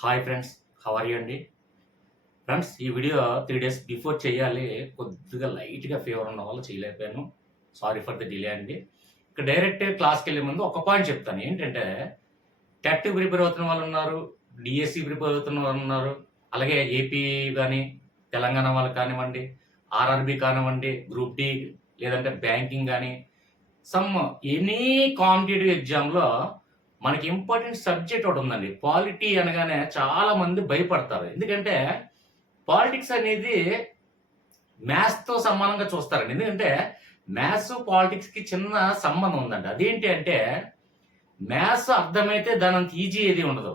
Hi friends, how are you అండి? Friends, ఈ video 3 days before చేయాలి. కొద్దిగా లైట్‌గా ఫీవర్ ఉన్న వల్ల చేయలేకపోయాను. సారీ ఫర్ ది డిలే అండి. ఇక డైరెక్ట్ క్లాస్‌కెళ్ళే ముందు ఒక పాయింట్ చెప్తాను. ఏంటంటే టెట్‌కి ప్రిపేర్ అవుతున్న వాళ్ళున్నారు, డీఎస్సీ ప్రిపేర్ అవుతున్న వాళ్ళున్నారు. అలాగే ఏపీ గాని, తెలంగాణ వాళ్ళు కానివ్వండి, ఆర్ఆర్‌బీ కానివ్వండి, గ్రూప్ డి లేదంటే బ్యాంకింగ్ గాని, సమ్ ఎనీ కాంపిటీటివ్ ఎగ్జామ్‌లో మనకి ఇంపార్టెంట్ సబ్జెక్ట్ ఒకటుందండి. పాలిటీ అనగానే చాలా మంది భయపడతారు. ఎందుకంటే పాలిటిక్స్ అనేది మ్యాథ్స్‌తో సమానంగా చూస్తారండి. ఎందుకంటే మ్యాథ్స్, పాలిటిక్స్‌కి చిన్న సంబంధం ఉందండి. అదేంటి అంటే మ్యాథ్స్ అర్థమైతే దానంత ఈజీ ఏది ఉండదు.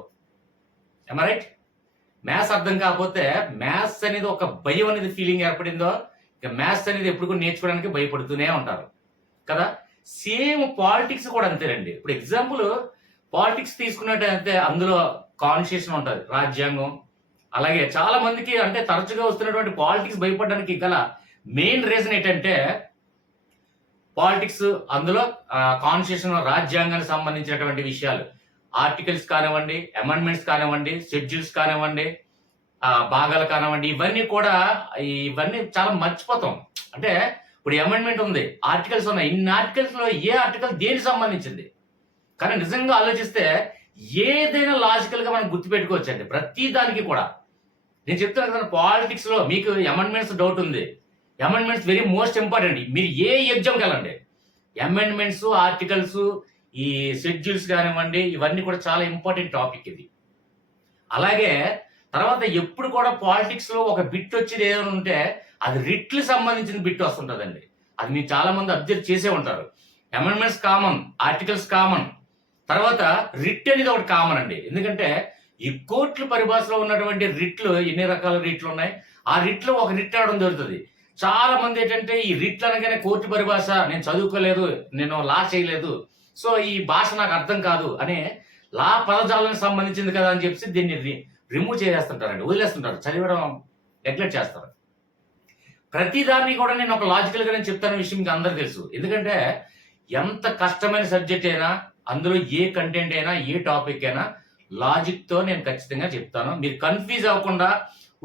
Am I right? మ్యాథ్స్ అర్థం కాకపోతే మ్యాథ్స్ అనేది ఒక భయం అనేది ఫీలింగ్ ఏర్పడిందో, ఇక మ్యాథ్స్ అనేది ఎప్పుడు కూడా నేర్చుకోవడానికి భయపడుతూనే ఉంటారు. కదా! సేమ్ పాలిటిక్స్ కూడా అంతేనండి. ఇప్పుడు ఎగ్జాంపుల్ పాలిటిక్స్ తీసుకున్నట్టయితే అందులో కాన్స్టిట్యూషన్ ఉంటది. రాజ్యాంగం. అలాగే చాలా మందికి అంటే తరచుగా వస్తున్నటువంటి పాలిటిక్స్ భయపడడానికి గల మెయిన్ రీజన్ ఏంటంటే పాలిటిక్స్ అందులో కాన్స్టిట్యూషన్ రాజ్యాంగానికి సంబంధించినటువంటి విషయాలు. ఆర్టికల్స్ కానివ్వండి, అమెండ్మెంట్స్ కానివ్వండి, షెడ్యూల్స్ కానివ్వండి, భాగాలు కానివ్వండి, ఇవన్నీ చాలా మర్చిపోతాం. అంటే ఇప్పుడు అమెండ్మెంట్ ఉంది, ఆర్టికల్స్ ఉన్నాయి. ఇన్ని ఆర్టికల్స్ లో ఏ ఆర్టికల్ దేనికి సంబంధించింది? కానీ నిజంగా ఆలోచిస్తే ఏదైనా లాజికల్ గా మనం గుర్తుపెట్టుకోవచ్చండి. ప్రతి దానికి కూడా నేను చెప్తాను కదా, పాలిటిక్స్ లో మీకు అమెండ్మెంట్స్ డౌట్ ఉంది. Amendments very most important. మీరు ఏ ఎగ్జామ్కి వెళ్ళండి, అమెండ్మెంట్స్, ఆర్టికల్స్, ఈ షెడ్యూల్స్ కానివ్వండి, ఇవన్నీ కూడా చాలా ఇంపార్టెంట్ టాపిక్ ఇది. అలాగే తర్వాత ఎప్పుడు కూడా పాలిటిక్స్ లో ఒక బిట్ వచ్చేది ఏదైనా ఉంటే అది రిట్లు సంబంధించిన బిట్ వస్తుంటదండి. అది మీరు చాలా మంది అబ్జర్వ్ చేసే ఉంటారు. అమెండ్మెంట్స్ కామన్, ఆర్టికల్స్ కామన్, తర్వాత రిట్ అనేది ఒకటి కామన్ అండి. ఎందుకంటే ఈ కోర్టుల పరిభాషలో ఉన్నటువంటి రిట్లు ఎన్ని రకాల రిట్లు ఉన్నాయి, ఆ రిట్లో ఒక రిట్ అవడం జరుగుతుంది. చాలా మంది ఏంటంటే ఈ రిట్లు అనగానే కోర్టు పరిభాష, నేను చదువుకోలేదు, నేను లా చేయలేదు, సో ఈ భాష నాకు అర్థం కాదు అనే లా పదజాలానికి సంబంధించింది కదా అని చెప్పి దీన్ని రిమూవ్ చేసేస్తుంటారండి, వదిలేస్తుంటారు, చదివడం నెగ్లెక్ట్ చేస్తారు. ప్రతి దాన్ని కూడా నేను ఒక లాజికల్ గా నేను చెప్తాను విషయం మీకు అందరూ తెలుసు. ఎందుకంటే ఎంత కష్టమైన సబ్జెక్ట్ అయినా, అందులో ఏ కంటెంట్ అయినా, ఏ టాపిక్ అయినా లాజిక్ తో నేను ఖచ్చితంగా చెప్తాను. మీరు కన్ఫ్యూజ్ అవ్వకుండా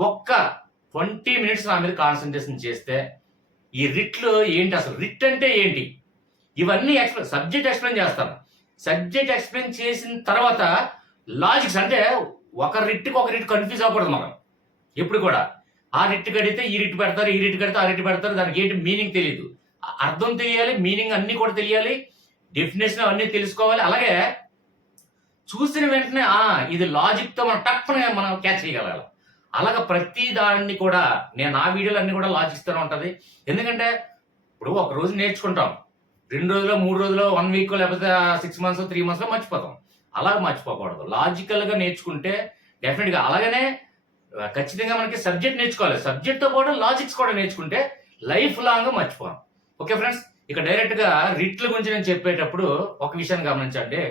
ఒక్క 20 మినిట్స్ నా మీద కాన్సన్ట్రేషన్ చేస్తే ఈ రిట్లు ఏంటి, అసలు రిట్ అంటే ఏంటి, ఇవన్నీ సబ్జెక్ట్ ఎక్స్ప్లెయిన్ చేస్తాను. సబ్జెక్ట్ ఎక్స్ప్లెయిన్ చేసిన తర్వాత లాజిక్స్ అంటే ఒక రిట్కి ఒక రిట్ కన్ఫ్యూజ్ అవ్వకూడదు మనం ఎప్పుడు కూడా. ఆ రిట్ కడితే ఈ రిట్ పెడతారు, ఈ రిట్ కడితే ఆ రిట్ పెడతారు, దానికి ఏంటి మీనింగ్ తెలియదు. అర్థం తెలియాలి, మీనింగ్ అన్ని కూడా తెలియాలి, డెఫినేషన్ అవన్నీ తెలుసుకోవాలి. అలాగే చూసిన వెంటనే ఇది లాజిక్ తో మనం టక్కున మనం క్యాచ్ చేయగలగాలి. అలాగా ప్రతి దాన్ని కూడా నేను ఆ వీడియోలు అన్ని కూడా లాజిక్స్ తోనే ఉంటది. ఎందుకంటే ఇప్పుడు ఒక రోజు నేర్చుకుంటాం, 2 రోజులు, 3 రోజులు, 1 వీక్, లేకపోతే 6 మంత్స్, 3 మంత్స్ లో మర్చిపోతాం. అలా మర్చిపోకూడదు. లాజికల్ గా నేర్చుకుంటే డెఫినెట్ గా. అలాగనే ఖచ్చితంగా మనకి సబ్జెక్ట్ నేర్చుకోవాలి. సబ్జెక్ట్ తో పాటు లాజిక్స్ కూడా నేర్చుకుంటే లైఫ్ లాంగ్ మర్చిపోం. ఓకే ఫ్రెండ్స్, ఇక డైరెక్ట్ గా రిట్ల గురించి నేను చెప్పేటప్పుడు ఒక విషయాన్ని గమనించండి.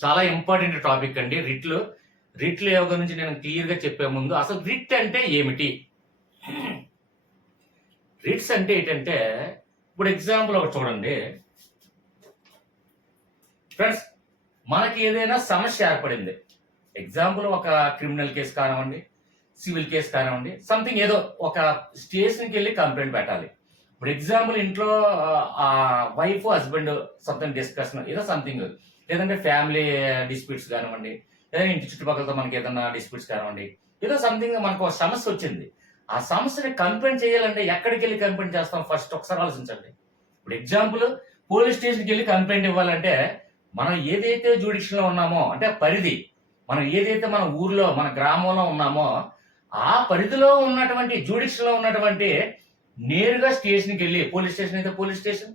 చాలా ఇంపార్టెంట్ టాపిక్ అండి రిట్లు. రిట్ల యోగ నుంచి నేను క్లియర్ గా చెప్పే ముందు అసలు రిట్ అంటే ఏమిటి? రిట్స్ అంటే ఏంటంటే ఇప్పుడు ఎగ్జాంపుల్ ఒకటి చూడండి ఫ్రెండ్స్. మనకి ఏదైనా సమస్య ఏర్పడింది, ఎగ్జాంపుల్ ఒక క్రిమినల్ కేసు కానివ్వండి, సివిల్ కేసు కానివ్వండి, సంథింగ్ ఏదో ఒక స్టేషన్కి వెళ్ళి కంప్లైంట్ పెట్టాలి. ఇప్పుడు ఎగ్జాంపుల్ ఇంట్లో వైఫ్ హస్బెండ్ సంథింగ్ డిస్కషన్ ఏదో సంథింగ్, లేదంటే ఫ్యామిలీ డిస్ప్యూట్స్ కానివ్వండి, ఏదైనా ఇంటి చుట్టుపక్కలతో మనకి ఏదైనా డిస్ప్యూట్స్ కానివ్వండి, ఏదో సంథింగ్ మనకు ఒక సమస్య వచ్చింది. ఆ సమస్యని కంప్లైంట్ చేయాలంటే ఎక్కడికి వెళ్ళి కంప్లైంట్ చేస్తాం ఫస్ట్ ఒకసారి ఆలోచించండి. ఇప్పుడు ఎగ్జాంపుల్ పోలీస్ స్టేషన్కి వెళ్ళి కంప్లైంట్ ఇవ్వాలంటే మనం ఏదైతే జ్యుడిక్షన్ లో ఉన్నామో, అంటే పరిధి, మనం ఏదైతే మన ఊర్లో మన గ్రామంలో ఉన్నామో ఆ పరిధిలో ఉన్నటువంటి జ్యుడిక్షన్ లో ఉన్నటువంటి నేరుగా స్టేషన్కి వెళ్ళి, పోలీస్ స్టేషన్ అయితే పోలీస్ స్టేషన్,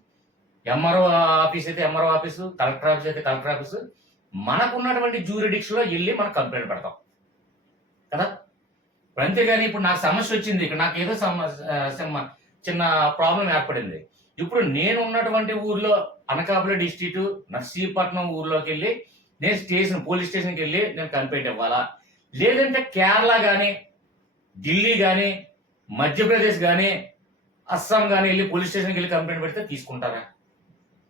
ఎంఆర్ఓ ఆఫీస్ అయితే ఎంఆర్ఓ ఆఫీసు, కలెక్టర్ ఆఫీస్ అయితే కలెక్టర్ ఆఫీసు, మనకున్నటువంటి జ్యూరిడిక్షన్ లో వెళ్ళి మనం కంప్లైంట్ పెడతాం కదా. అంతేగాని ఇప్పుడు నాకు సమస్య వచ్చింది, ఇక్కడ నాకు ఏదో చిన్న ప్రాబ్లం ఏర్పడింది, ఇప్పుడు నేను ఉన్నటువంటి ఊర్లో అనకాపల్లి డిస్ట్రిక్ట్ నర్సీపట్నం ఊర్లోకి వెళ్ళి నేను పోలీస్ స్టేషన్కి వెళ్ళి నేను కంప్లైంట్ ఇవ్వాలా? లేదంటే కేరళ కానీ, ఢిల్లీ కానీ, మధ్యప్రదేశ్ కానీ, అస్సాం కానీ వెళ్ళి పోలీస్ స్టేషన్కి వెళ్ళి కంప్లైంట్ పెడితే తీసుకుంటారా?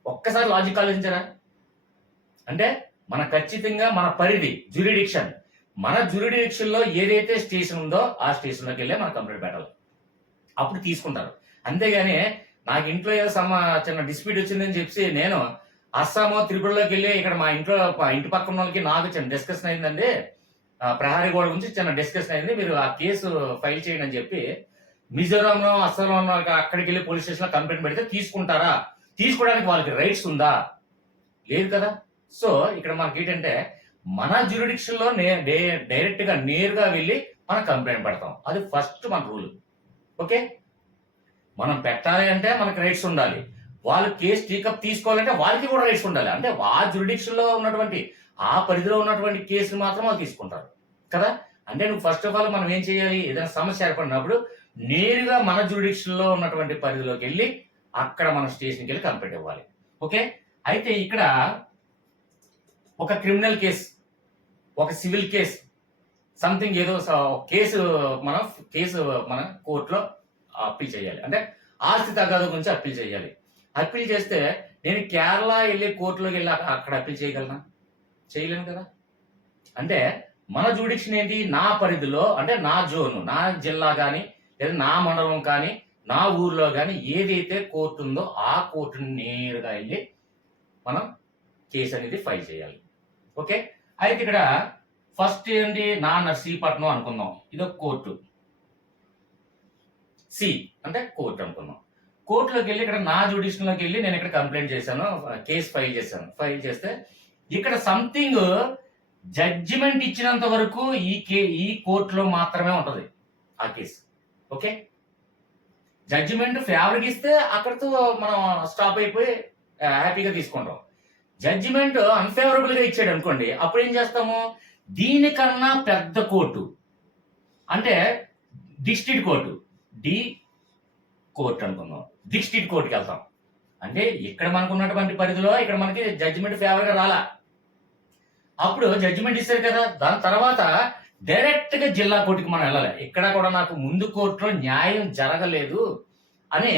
ఒక్కసారి లాజిక్ ఆలోచించారా? అంటే మన ఖచ్చితంగా మన పరిధి, జ్యూరిడిక్షన్, మన జ్యూరిడిక్షన్ లో ఏదైతే స్టేషన్ ఉందో ఆ స్టేషన్ లోకి వెళ్ళి మనం కంప్లైంట్ పెట్టాలి, అప్పుడు తీసుకుంటారు. అంతేగాని నాకు ఇంట్లో ఏదో చిన్న డిస్ప్యూట్ వచ్చిందని చెప్పి నేను అస్సామో త్రిపురలోకి వెళ్ళి ఇక్కడ మా ఇంటి పక్కన వాళ్ళకి నాకు చిన్న డిస్కషన్ అయిందండి, ప్రహారీ గోడ గురించి చిన్న డిస్కషన్ అయింది, మీరు ఆ కేసు ఫైల్ చేయండి అని చెప్పి మిజోరాంలో అస్సాంలో అక్కడికి వెళ్ళి పోలీస్ స్టేషన్ లో కంప్లైంట్ పెడితే తీసుకుంటారా? తీసుకోవడానికి వాళ్ళకి రైట్స్ ఉందా? లేదు కదా. సో ఇక్కడ మనకి ఏంటంటే మన జ్యూరిడిక్షన్ లో డైరెక్ట్ గా నేరుగా వెళ్ళి మనం కంప్లైంట్ పెడతాం. అది ఫస్ట్ మన రూల్. ఓకే, మనం పెట్టాలి అంటే మనకి రైట్స్ ఉండాలి, వాళ్ళు కేసు టేకప్ తీసుకోవాలంటే వాళ్ళకి కూడా రైట్స్ ఉండాలి. అంటే ఆ జ్యూరిడిక్షన్ లో ఉన్నటువంటి ఆ పరిధిలో ఉన్నటువంటి కేసులు మాత్రం వాళ్ళు తీసుకుంటారు కదా. అంటే నువ్వు ఫస్ట్ ఆఫ్ ఆల్ మనం ఏం చేయాలి, ఏదైనా సమస్య ఏర్పడినప్పుడు నేరుగా మన జ్యూరిడిక్షన్ లో ఉన్నటువంటి పరిధిలోకి వెళ్ళి అక్కడ మన స్టేషన్కి వెళ్ళి కంప్లైంట్ ఇవ్వాలి. ఓకే, అయితే ఇక్కడ ఒక క్రిమినల్ కేసు, ఒక సివిల్ కేసు, సంథింగ్ ఏదో కేసు మన కోర్టులో అప్పీల్ చేయాలి. అంటే ఆస్తి తగాదు గురించి అప్పీల్ చేయాలి. అప్పీల్ చేస్తే నేను కేరళ వెళ్ళి కోర్టులోకి వెళ్ళి అక్కడ అప్పీల్ చేయగలనా? చేయలేను కదా. అంటే మన జ్యూరిడిక్షన్ ఏంటి, నా పరిధిలో, అంటే నా జోను, నా జిల్లా కానీ లేదా నా మండలం కానీ నా ఊర్లో కానీ ఏదైతే కోర్టు ఉందో ఆ కోర్టుని నేరుగా వెళ్ళి మనం కేసు అనేది ఫైల్ చేయాలి. ఓకే, అయితే ఇక్కడ ఫస్ట్ ఏంటి, నా నర్సీపట్నం అనుకుందాం, ఇదొక కోర్టు, సి అంటే కోర్టు అనుకుందాం. కోర్టులోకి వెళ్ళి ఇక్కడ నా జ్యుడిషియల్ లోకి వెళ్ళి నేను ఇక్కడ కంప్లైంట్ చేశాను, కేసు ఫైల్ చేశాను. ఫైల్ చేస్తే ఇక్కడ సంథింగ్ జడ్జిమెంట్ ఇచ్చినంత వరకు ఈ కోర్టులో మాత్రమే ఉంటది ఆ కేసు. ఓకే, జడ్జిమెంట్ ఫేవర్కి ఇస్తే అక్కడితో మనం స్టాప్ అయిపోయి హ్యాపీగా తీసుకుంటాం. జడ్జిమెంట్ అన్ఫేవరబుల్ గా ఇచ్చాడు అనుకోండి, అప్పుడు ఏం చేస్తాము, దీనికన్నా పెద్ద కోర్టు అంటే డిస్ట్రిక్ట్ కోర్టు, డి కోర్టు అనుకుందాం, డిస్ట్రిక్ట్ కోర్టుకి వెళ్తాం. అంటే ఇక్కడ మనకు ఉన్నటువంటి పరిధిలో ఇక్కడ మనకి జడ్జిమెంట్ ఫేవర్ గా రాలా, అప్పుడు జడ్జిమెంట్ ఇస్తారు కదా, దాని తర్వాత డైరెక్ట్ గా జిల్లా కోర్టుకి మనం వెళ్ళాలి. ఇక్కడ కూడా నాకు ముందు కోర్టులో న్యాయం జరగలేదు అని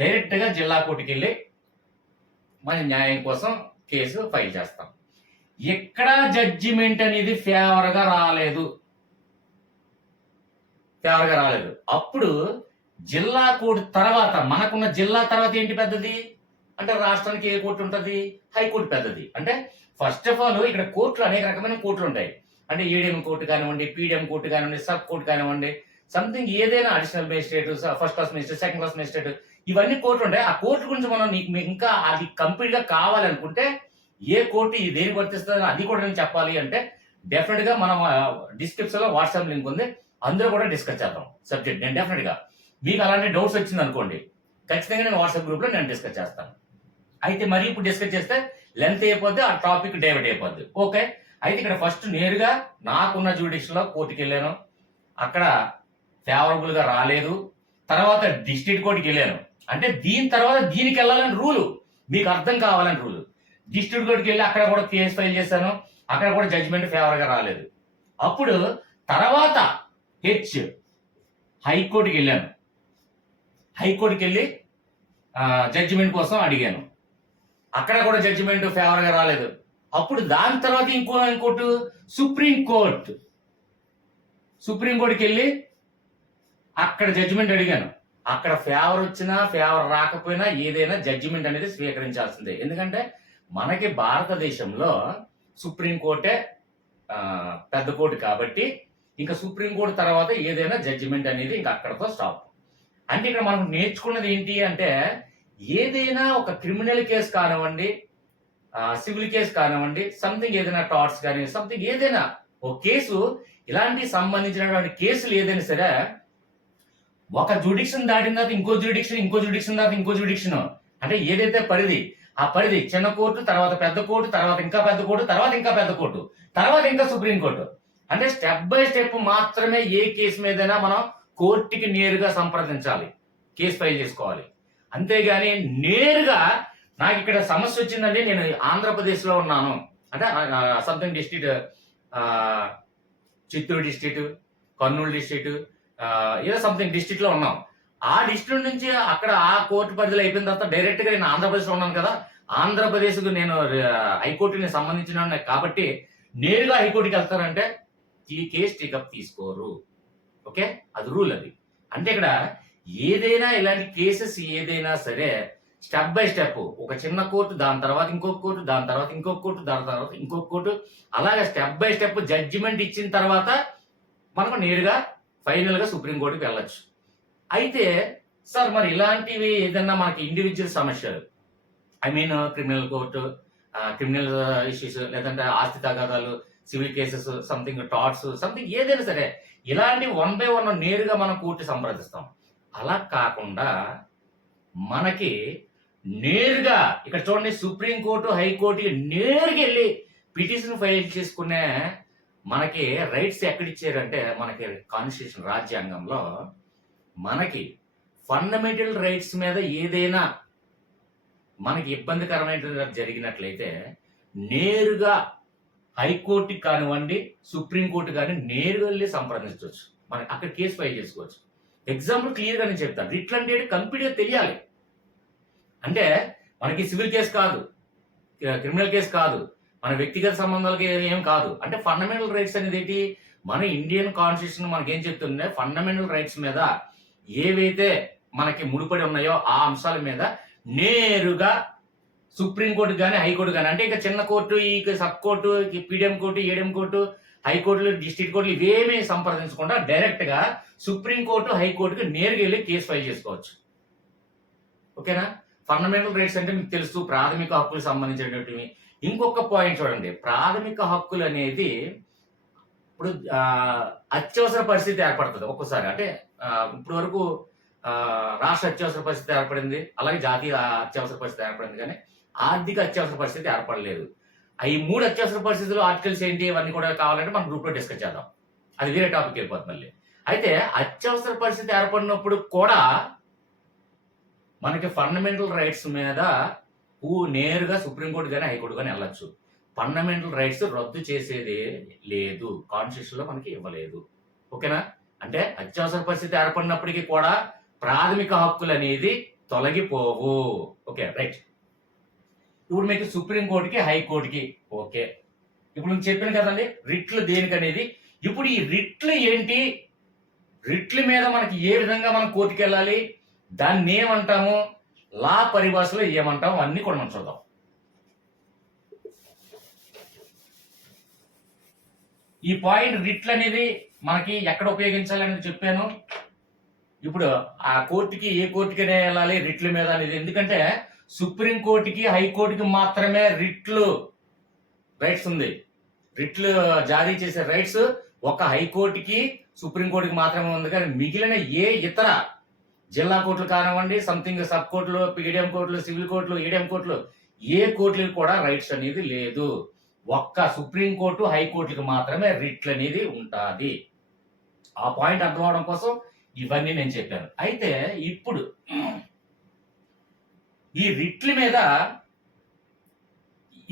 డైరెక్ట్ గా జిల్లా కోర్టుకి వెళ్ళి మన న్యాయం కోసం కేసు ఫైల్ చేస్తాం. ఎక్కడ జడ్జిమెంట్ అనేది ఫేవర్ గా రాలేదు, అప్పుడు జిల్లా కోర్టు తర్వాత మనకున్న జిల్లా తర్వాత ఏంటి పెద్దది అంటే రాష్ట్రానికి ఏ కోర్టు ఉంటుంది, హైకోర్టు పెద్దది. అంటే ఫస్ట్ ఆఫ్ ఆల్ ఇక్కడ కోర్టులు అనేక రకమైన కోర్టులు ఉంటాయి. అంటే ఏడిఎం కోర్టు కానివ్వండి, పీడిఎం కోర్టు కానివ్వండి, సబ్ కోర్టు కానివ్వండి, సంథింగ్ ఏదైనా additional magistrate, first class magistrate, second class magistrate, ఇవన్నీ కోర్టులు ఉంటాయి. ఆ కోర్టు గురించి మనం మీకు ఇంకా అది కంప్లీట్ గా కావాలనుకుంటే ఏ కోర్టు దేనికి వర్తిస్తుంది అది కూడా నేను చెప్పాలి అంటే డెఫినెట్ గా మనం డిస్క్రిప్షన్ లో వాట్సాప్ లింక్ ఉంది, అందులో కూడా డిస్కస్ చేద్దాం సబ్జెక్ట్. నేను డెఫినెట్ గా మీకు అలాంటి డౌట్స్ వచ్చింది అనుకోండి, ఖచ్చితంగా నేను వాట్సాప్ గ్రూప్ లో నేను డిస్కస్ చేస్తాను. అయితే మరి ఇప్పుడు డిస్కస్ చేస్తే లెంత్ అయిపోద్ది, ఆ టాపిక్ డైవర్ట్ అయిపోద్ది. ఓకే, అయితే ఇక్కడ ఫస్ట్ నేరుగా నాకున్న జ్యుడిషియల్ లో కోర్టుకి వెళ్ళాను, అక్కడ ఫేవరబుల్ గా రాలేదు. తర్వాత డిస్ట్రిక్ట్ కోర్టుకి వెళ్ళాను, అంటే దీని తర్వాత దీనికి వెళ్ళాలని రూలు, మీకు అర్థం కావాలని రూలు. డిస్ట్రిక్ట్ కోర్టుకి వెళ్ళి అక్కడ కూడా కేసు ఫైల్ చేశాను, అక్కడ కూడా జడ్జిమెంట్ ఫేవర్ గా రాలేదు. అప్పుడు తర్వాత హైకోర్టుకి వెళ్ళాను, హైకోర్టుకి వెళ్ళి జడ్జిమెంట్ కోసం అడిగాను, అక్కడ కూడా జడ్జిమెంట్ ఫేవర్ గా రాలేదు. అప్పుడు దాని తర్వాత ఇంకోటి సుప్రీంకోర్టుకి వెళ్ళి అక్కడ జడ్జిమెంట్ అడిగాను, అక్కడ ఫేవర్ వచ్చినా ఫేవర్ రాకపోయినా ఏదైనా జడ్జిమెంట్ అనేది స్వీకరించాల్సిందే. ఎందుకంటే మనకి భారతదేశంలో సుప్రీంకోర్టే పెద్ద కోర్టు కాబట్టి ఇంకా సుప్రీంకోర్టు తర్వాత ఏదైనా జడ్జిమెంట్ అనేది ఇంకా అక్కడతో స్టాప్. అంటే ఇక్కడ మనం నేర్చుకున్నది ఏంటి అంటే ఏదైనా ఒక క్రిమినల్ కేసు కానివ్వండి, సివిల్ కేసు కానివ్వండి, సంథింగ్ ఏదైనా టార్ట్స్ కానీ సంథింగ్ ఏదైనా ఒక కేసు, ఇలాంటి సంబంధించినటువంటి కేసులు ఏదైనా సరే ఒక జ్యుడిక్షన్ దాటిన తర్వాత ఇంకో జ్యుడిక్షన్ తర్వాత ఇంకో జ్యుడిక్షన్, అంటే ఏదైతే పరిధి ఆ పరిధి చిన్న కోర్టు, తర్వాత పెద్ద కోర్టు, తర్వాత ఇంకా పెద్ద కోర్టు, తర్వాత ఇంకా పెద్ద కోర్టు, తర్వాత ఇంకా సుప్రీంకోర్టు, అంటే స్టెప్ బై స్టెప్ మాత్రమే ఏ కేసు మీదైనా మనం కోర్టుకి నేరుగా సంప్రదించాలి, కేసు ఫైల్ చేసుకోవాలి. అంతేగాని నేరుగా నాకు ఇక్కడ సమస్య వచ్చిందండి, నేను ఆంధ్రప్రదేశ్ లో ఉన్నాను అంటే something district, Chittoor district, Kurnool district, ఏదో సంథింగ్ డిస్ట్రిక్ట్ లో ఉన్నాం. ఆ డిస్ట్రిక్ట్ నుంచి అక్కడ ఆ కోర్టు పరిధిలో అయిపోయిన తర్వాత డైరెక్ట్ గా నేను ఆంధ్రప్రదేశ్ లో ఉన్నాను కదా, ఆంధ్రప్రదేశ్ కు నేను హైకోర్టుకి సంబంధించిన కాబట్టి నేరుగా హైకోర్టుకి వెళ్తానంటే కేసు టేకప్ తీసుకోరు. ఓకే, అది రూల్. అది అంటే ఇక్కడ ఏదైనా ఇలాంటి కేసెస్ ఏదైనా సరే స్టెప్ బై స్టెప్, ఒక చిన్న కోర్టు, దాని తర్వాత ఇంకొక కోర్టు, దాని తర్వాత ఇంకొక కోర్టు, దాని తర్వాత ఇంకొక కోర్టు, అలాగే స్టెప్ బై స్టెప్ జడ్జిమెంట్ ఇచ్చిన తర్వాత మనకు నేరుగా ఫైనల్ గా సుప్రీంకోర్టుకి వెళ్ళొచ్చు. అయితే సార్ మరి ఇలాంటివి ఏదన్నా మనకి ఇండివిజువల్ సమస్యలు, I mean criminal court, criminal issues, లేదంటే ఆస్తి తగాదాలు, civil cases, something touts, something ఏదైనా సరే ఇలాంటి 1 by 1 నేరుగా మనం కోర్టు సంప్రదిస్తాం. అలా కాకుండా మనకి నేరుగా ఇక్కడ చూడండి, సుప్రీంకోర్టు, హైకోర్టుకి నేరుగా వెళ్ళి పిటిషన్ ఫైల్ చేసుకునే మనకి రైట్స్ ఎక్కడిచ్చారంటే, మనకి కాన్స్టిట్యూషన్ రాజ్యాంగంలో మనకి ఫండమెంటల్ రైట్స్ మీద ఏదైనా మనకి ఇబ్బందికరమైన జరిగినట్లయితే నేరుగా హైకోర్టుకి కానివ్వండి, సుప్రీంకోర్టు కానీ నేరుగా వెళ్ళి సంప్రదించవచ్చు. మనకి అక్కడ కేసు ఫైల్ చేసుకోవచ్చు. ఎగ్జాంపుల్ క్లియర్గా నేను చెప్తాను. రిట్ అంటే కంప్లీట్గా తెలియాలి. అంటే మనకి సివిల్ కేసు కాదు, క్రిమినల్ కేసు కాదు, మన వ్యక్తిగత సంబంధాలకి ఏం కాదు. అంటే ఫండమెంటల్ రైట్స్ అనేది ఏంటి, మన ఇండియన్ కాన్స్టిట్యూషన్ మనకి ఏం చెప్తుందంటే ఫండమెంటల్ రైట్స్ మీద ఏవైతే మనకి ముడిపడి ఉన్నాయో ఆ అంశాల మీద నేరుగా సుప్రీంకోర్టు కానీ, హైకోర్టు కానీ, అంటే ఇక చిన్న కోర్టు, ఈ sub court, PDM court, ADM court, హైకోర్టులు, డిస్ట్రిక్ట్ కోర్టులు ఇవేమీ సంప్రదించకుండా డైరెక్ట్ గా సుప్రీంకోర్టు, హైకోర్టుకి నేరుగా వెళ్ళి కేసు ఫైల్ చేసుకోవచ్చు. ఓకేనా? ఫండమెంటల్ రైట్స్ అంటే మీకు తెలుసు, ప్రాథమిక హక్కులకు సంబంధించినటువంటివి. ఇంకొక పాయింట్ చూడండి, ప్రాథమిక హక్కులు అనేది ఇప్పుడు అత్యవసర పరిస్థితి ఏర్పడుతుంది ఒక్కోసారి. అంటే ఇప్పటి వరకు రాష్ట్ర అత్యవసర పరిస్థితి ఏర్పడింది, అలాగే జాతీయ అత్యవసర పరిస్థితి ఏర్పడింది, కానీ ఆర్థిక అత్యవసర పరిస్థితి ఏర్పడలేదు. ఈ 3 అత్యవసర పరిస్థితులు ఆర్టికల్స్ ఏంటి అవన్నీ కూడా కావాలంటే మనం గ్రూప్ లో డిస్కస్ చేద్దాం, అది వేరే టాపిక్ వెళ్ళిపోతుంది మళ్ళీ. అయితే అత్యవసర పరిస్థితి ఏర్పడినప్పుడు కూడా మనకి ఫండమెంటల్ రైట్స్ మీద నేరుగా సుప్రీంకోర్టు కానీ, హైకోర్టు కానీ వెళ్ళొచ్చు. ఫండమెంటల్ రైట్స్ రద్దు చేసేది లేదు, కాన్స్టిట్యూషన్ లో మనకి ఇవ్వలేదు. ఓకేనా? అంటే అత్యవసర పరిస్థితి ఏర్పడినప్పటికీ కూడా ప్రాథమిక హక్కులు అనేది తొలగిపోవు. Okay, right. ఇప్పుడు మీకు సుప్రీంకోర్టుకి, హైకోర్టుకి ఓకే. ఇప్పుడు నేను చెప్పాను కదండి రిట్లు దేనికనేది. ఇప్పుడు ఈ రిట్లు ఏంటి, రిట్ల మీద మనకి ఏ విధంగా మనం కోర్టుకి వెళ్ళాలి, దాన్ని ఏమంటాము, లా పరిభాషలో ఏమంటాము, అన్ని కూడా మనం చూద్దాం. ఈ పాయింట్ రిట్లు అనేది మనకి ఎక్కడ ఉపయోగించాలి అనేది చెప్పాను. ఇప్పుడు ఆ కోర్టుకి, ఏ కోర్టుకైనా వెళ్ళాలి రిట్ల మీద అనేది, ఎందుకంటే సుప్రీంకోర్టుకి, హైకోర్టుకి మాత్రమే రిట్లు రైట్స్ ఉంది. రిట్లు జారీ చేసే రైట్స్ ఒక హైకోర్టుకి, సుప్రీంకోర్టుకి మాత్రమే ఉంది. కానీ మిగిలిన ఏ ఇతర జిల్లా కోర్టులు కానివ్వండి, సంథింగ్ సబ్ కోర్టులు, పీడిఎం కోర్టులు, సివిల్ కోర్టులు, ఏడిఎం కోర్టులు, ఏ కోర్టులకు కూడా రైట్స్ అనేది లేదు. ఒక్క సుప్రీంకోర్టు, హైకోర్టుకి మాత్రమే రిట్లు అనేది ఉంటుంది. ఆ పాయింట్ అర్థం అవడం కోసం ఇవన్నీ నేను చెప్పాను. అయితే ఇప్పుడు ఈ రిట్ల మీద,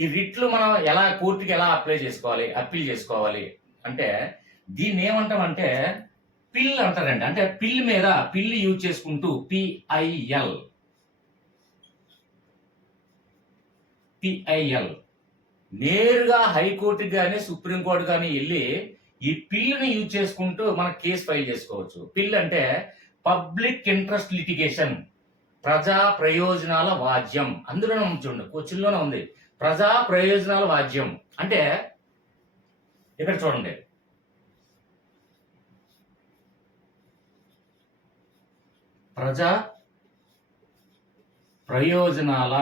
ఈ రిట్లు మనం ఎలా కోర్టుకి ఎలా అప్పీల్ చేసుకోవాలి అంటే దీన్ని ఏమంటామంటే పిల్ అంటారండి. అంటే పిల్ మీద, పిల్ యూజ్ చేసుకుంటూ పిఐఎల్ నేరుగా హైకోర్టుకి కానీ, సుప్రీంకోర్టు కానీ వెళ్ళి ఈ పిల్ని యూజ్ చేసుకుంటూ మనం కేసు ఫైల్ చేసుకోవచ్చు. పిల్ అంటే పబ్లిక్ ఇంట్రెస్ట్ లిటిగేషన్, ప్రజా ప్రయోజనాల వాద్యం. అందులోనే చూడండి, క్వశ్చన్లోనే ఉంది ప్రజా ప్రయోజనాల వాద్యం. అంటే ఇక్కడ చూడండి, ప్రజా ప్రయోజనాల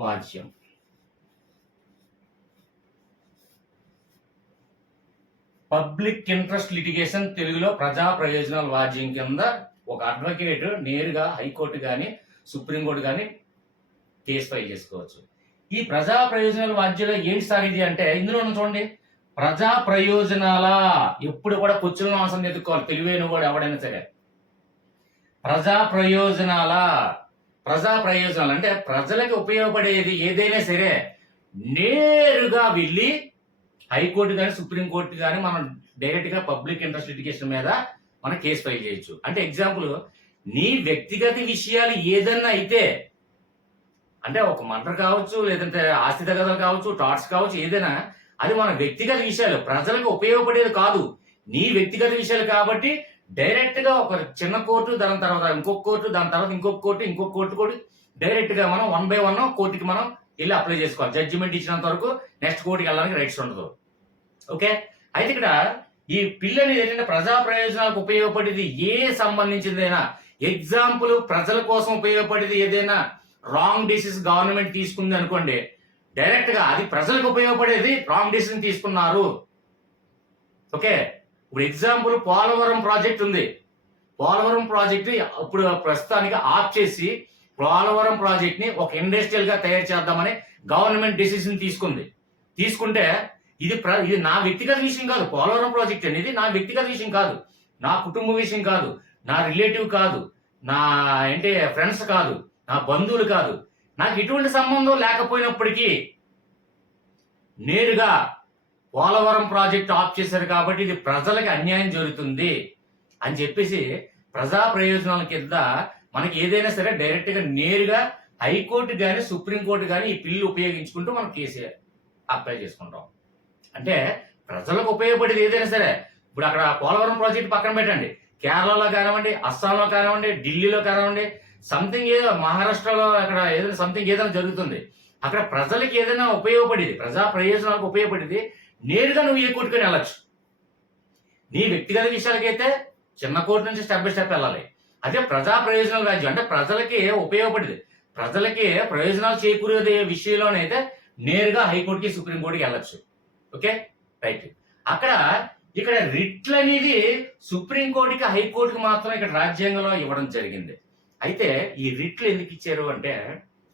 వాద్యం. పబ్లిక్ ఇంట్రెస్ట్ లిటిగేషన్, తెలుగులో ప్రజా ప్రయోజనాల వాద్యం కింద ఒక అడ్వకేట్ నేరుగా హైకోర్టు కానీ, సుప్రీంకోర్టు కానీ కేసు ఫైల్ చేసుకోవచ్చు. ఈ ప్రజా ప్రయోజనాల వాద్యంలో ఏంటి సార్ ఇది అంటే, ఇందులో చూడండి ప్రజా ప్రయోజనాల, ఎప్పుడు కూడా క్వశ్చన్ ఆన్సర్ ఎదుర్కోవాలి తెలివైన కూడా ఎవడైనా సరే. ప్రజా ప్రయోజనాలు అంటే ప్రజలకు ఉపయోగపడేది ఏదైనా సరే నేరుగా వెళ్ళి హైకోర్టు కానీ, సుప్రీంకోర్టు కానీ మనం డైరెక్ట్ గా పబ్లిక్ ఇంట్రెస్ట్ లిటిగేషన్ మీద మనం కేసు ఫైల్ చేయొచ్చు. అంటే ఎగ్జాంపుల్, నీ వ్యక్తిగత విషయాలు ఏదన్నా అయితే అంటే ఒక మర్డర్ కావచ్చు, లేదంటే ఆస్తి తగాదాలు కావచ్చు, టాట్స్ కావచ్చు, ఏదైనా అది మన వ్యక్తిగత విషయాలు, ప్రజలకు ఉపయోగపడేది కాదు. నీ వ్యక్తిగత విషయాలు కాబట్టి డైరెక్ట్ గా ఒక చిన్న కోర్టు, దాని తర్వాత ఇంకొక కోర్టు, దాని తర్వాత ఇంకొక కోర్టు, ఇంకొక కోర్టు కూడా డైరెక్ట్ గా మనం 1 by 1 కోర్టుకి మనం వెళ్ళి అప్లై చేసుకోవాలి. జడ్జిమెంట్ ఇచ్చినంత వరకు నెక్స్ట్ కోర్టుకి వెళ్ళడానికి రైట్స్ ఉండదు. ఓకే, అయితే ఇక్కడ ఈ బిల్ అనేది ఏంటంటే ప్రజా ప్రయోజనాలకు ఉపయోగపడేది ఏ సంబంధించిందైనా, ఎగ్జాంపుల్ ప్రజల కోసం ఉపయోగపడేది ఏదైనా రాంగ్ డిసిషన్ గవర్నమెంట్ తీసుకుంది అనుకోండి, డైరెక్ట్ గా అది ప్రజలకు ఉపయోగపడేది రాంగ్ డిసిషన్ తీసుకున్నారు. ఓకే, ఇప్పుడు ఎగ్జాంపుల్ పోలవరం ప్రాజెక్ట్ ఉంది. పోలవరం ప్రాజెక్ట్ ఇప్పుడు ప్రస్తుతానికి ఆఫ్ చేసి పోలవరం ప్రాజెక్ట్ ని ఒక ఇండస్ట్రియల్ గా తయారు చేద్దామని గవర్నమెంట్ డిసిషన్ తీసుకుంటే ఇది నా వ్యక్తిగత విషయం కాదు. పోలవరం ప్రాజెక్ట్ అనేది నా వ్యక్తిగత విషయం కాదు, నా కుటుంబ విషయం కాదు, నా రిలేటివ్ కాదు, నా అంటే ఫ్రెండ్స్ కాదు, నా బంధువులు కాదు. నాకు ఎటువంటి సంబంధం లేకపోయినప్పటికీ నేరుగా పోలవరం ప్రాజెక్ట్ ఆఫ్ చేశారు కాబట్టి ఇది ప్రజలకు అన్యాయం జరుగుతుంది అని చెప్పేసి ప్రజా ప్రయోజనాల కింద మనకి ఏదైనా సరే డైరెక్ట్ గా నేరుగా హైకోర్టు కానీ సుప్రీంకోర్టు కానీ ఈ బిల్లు ఉపయోగించుకుంటూ మనం కేసు అప్లై చేసుకుంటాం. అంటే ప్రజలకు ఉపయోగపడేది ఏదైనా సరే, ఇప్పుడు అక్కడ పోలవరం ప్రాజెక్ట్ పక్కన పెట్టండి, కేరళలో కానివ్వండి, అస్సాంలో కానివ్వండి, ఢిల్లీలో కానివ్వండి, సంథింగ్ ఏదో మహారాష్ట్రలో అక్కడ ఏదైనా సంథింగ్ ఏదైనా జరుగుతుంది, అక్కడ ప్రజలకి ఏదైనా ఉపయోగపడేది, ప్రజా ప్రయోజనాలకు ఉపయోగపడేది నేరుగా నువ్వు ఏ కోర్టుకొని వెళ్ళచ్చు. నీ వ్యక్తిగత విషయాలకైతే చిన్న కోర్టు నుంచి స్టెప్ బై స్టెప్ వెళ్ళాలి. అదే ప్రజా ప్రయోజనాల రాజ్యం అంటే ప్రజలకి ఉపయోగపడేది, ప్రజలకి ప్రయోజనాలు చేకూరే విషయంలోనైతే నేరుగా హైకోర్టుకి సుప్రీంకోర్టుకి వెళ్ళచ్చు. Okay, right. ఇక్కడ రిట్లు అనేది సుప్రీంకోర్టుకి హైకోర్టుకి మాత్రం ఇక్కడ రాజ్యాంగంలో ఇవ్వడం జరిగింది. అయితే ఈ రిట్లు ఎందుకు ఇచ్చారు అంటే,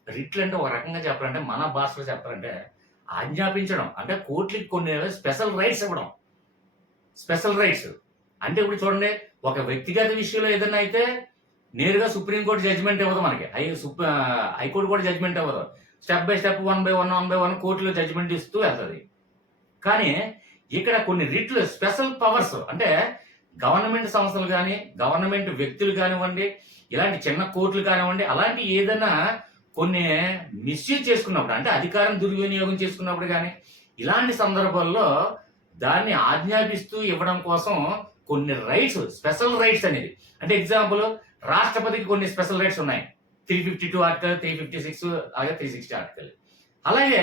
రిట్లు అంటే ఒక రకంగా చెప్పాలంటే మన భాషలో చెప్పాలంటే ఆజ్ఞాపించడం, అంటే కోర్టుకి కొన్ని స్పెషల్ రైట్స్ ఇవ్వడం. స్పెషల్ రైట్స్ అంటే ఇప్పుడు చూడండి, ఒక వ్యక్తిగత విషయంలో ఏదైనా అయితే నేరుగా సుప్రీంకోర్టు జడ్జిమెంట్ ఇవ్వదు, మనకి హైకోర్టు కూడా జడ్జిమెంట్ ఇవ్వదు. స్టెప్ బై స్టెప్ 1 by 1 కోర్టులో జడ్జిమెంట్ ఇస్తూ వెళ్తుంది. కానీ ఇక్కడ కొన్ని రిట్లు స్పెషల్ పవర్స్, అంటే గవర్నమెంట్ సంస్థలు కానీ గవర్నమెంట్ వ్యక్తులు కానివ్వండి, ఇలాంటి చిన్న కోర్టులు కానివ్వండి, అలాంటి ఏదైనా కొన్ని మిస్యూజ్ చేసుకున్నప్పుడు, అంటే అధికారం దుర్వినియోగం చేసుకున్నప్పుడు కానీ ఇలాంటి సందర్భాల్లో దాన్ని ఆజ్ఞాపిస్తూ ఇవ్వడం కోసం కొన్ని రైట్స్, స్పెషల్ రైట్స్ అనేది. అంటే ఎగ్జాంపుల్ రాష్ట్రపతికి కొన్ని స్పెషల్ రైట్స్ ఉన్నాయి, 352 ఆర్టికల్, 356 అలాగే 360 ఆర్టికల్. అలాగే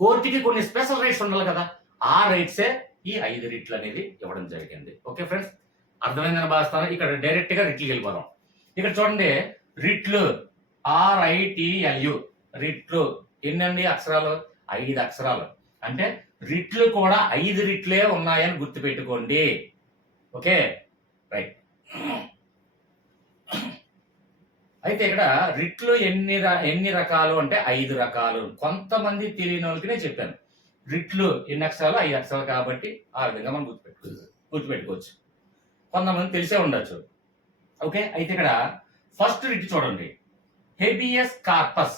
కోర్టుకి కొన్ని స్పెషల్ రైట్స్ ఉండాలి కదా, ఆ రైట్సే ఈ 5 రిట్లు అనేది ఇవ్వడం జరిగింది. ఓకే ఫ్రెండ్స్, అర్థమైందని భావిస్తాను. ఇక్కడ డైరెక్ట్ గా రిట్లకి వెళ్ళిపోదాం. ఇక్కడ చూడండి, రిట్లు RITLU, రిట్లు ఎన్ని అక్షరాలు? 5 అక్షరాలు. అంటే రిట్లు కూడా 5 రిట్లే ఉన్నాయని గుర్తుపెట్టుకోండి. Okay, right. అయితే ఇక్కడ రిట్లు ఎన్ని రకాలు అంటే 5 రకాలు. కొంతమంది తెలియని వాళ్ళకి నేను చెప్పాను, రిట్లు ఎన్ని అక్షరాలు? 5 అక్షరాలు కాబట్టి ఆ విధంగా మనం గుర్తుపెట్టుకోవచ్చు. కొంతమంది తెలిసే ఉండొచ్చు. ఓకే, అయితే ఇక్కడ ఫస్ట్ రిట్ చూడండి, హెబియస్ కార్పస్.